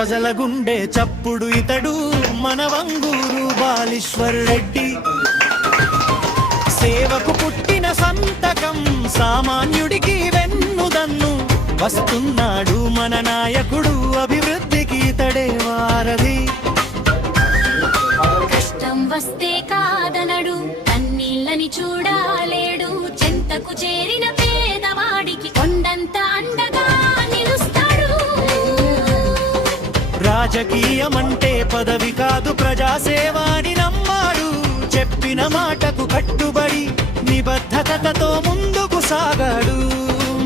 ప్రజల గుండె చప్పుడు ఇతడు మన వంగూరు బాలీశ్వర్ రెడ్డి. సేవకు పుట్టిన సంతకం సామాన్యుడికి వెన్నుదన్ను. వస్తున్నాడు మన నాయకుడు, అభివృద్ధికి ఇతడే వారధి. కష్టం వస్తే కాదనడు, కన్నీళ్ళని చూడాలేడు. చెంతకు చేరిన పేదవాడికి కొండంత అండగా నిలుస్తాడు. రాజకీయమంటే పదవి కాదు, ప్రజాసేవాని నమ్మాడు. చెప్పిన మాటకు కట్టుబడి నిబద్ధతతో ముందుకు సాగాడు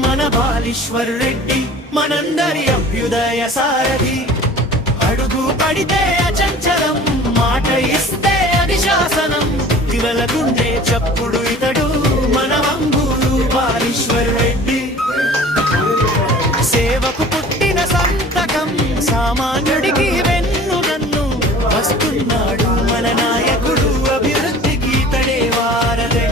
మన బాలీశ్వర్ రెడ్డి, మనందరి అభ్యుదయ సారథి. అడుగు పడితే అచంచలం, మాట ఇస్తే అది శాసనం. దివల గుండె చప్పుడు ఇతడు మన వంగూరు బాలీశ్వర్ రెడ్డి. సేవకు పుట్టిన సంతకం సామాన్యుడికి వెన్నుదన్ను. వస్తున్నాడు మన నాయకుడు, అభివృద్ధికి ఇతడే వారధి.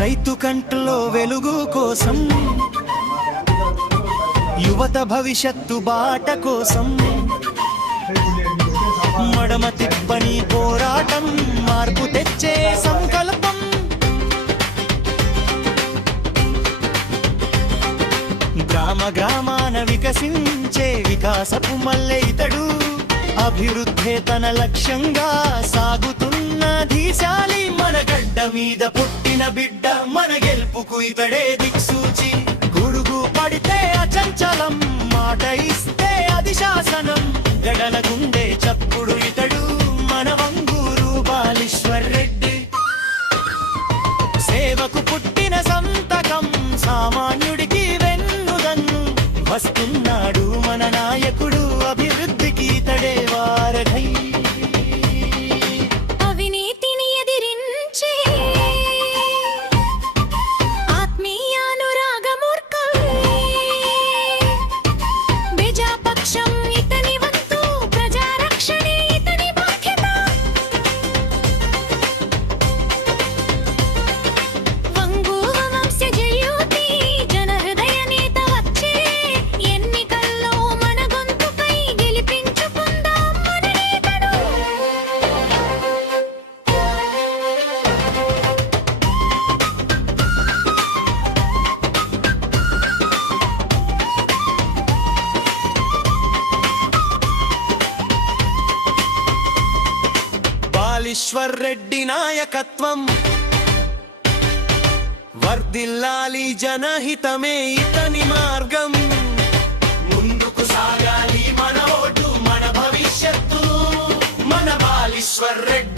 రైతు కంట్లో వెలుగు కోసం, యువత భవిష్యత్తు బాట కోసం, మడమ తిప్పని పోరాటం, మార్పు తెచ్చే సంకల్పం. గ్రామ గ్రామాన వికసించే వికాసపు మల్లె ఇతడు. అభివృద్ధే తన లక్ష్యంగా సాగుతున్న ధీశాలి. మన గడ్డ మీద పుట్టిన బిడ్డ, మన గెలుపుకు ఇతడే దిక్సూచి. గుడుగు పడితే అచంచలం, మాట ఇస్తే అది శాసనం. గడల గుండె చప్పుడు ఇతడు మన వంగూరు బాలీశ్వర్ రెడ్డి. సేవకు పుట్టిన సంతకం సామాన్యుడికి వెన్నుదన్ను. వస్తున్నాడు మన నాయకుడు, అభివృద్ధికి ఇతడే వారధి. అవినీతిని ఎదిరించే ఆత్మీయానురాగమూర్ఖం. ప్రజాపక్షం ఇతని వంతు, ప్రజారక్షణే ఇతని బాధ్యత. వంగూరు వంశజయూతి, జనహృదయ నేత వచ్చే. ఎన్నికల్లో మన గొంతుకై గెలిపించుకుందాం మన నేతను. బాలీశ్వర్ రెడ్డి నాయకత్వం వర్ధిల్లాలి, జనహితమే ఇతని మార్గం. ముందుకు సాగాలి మన ఓటు, మన భవిష్యత్తు, మన బాలీశ్వర్ రెడ్డి.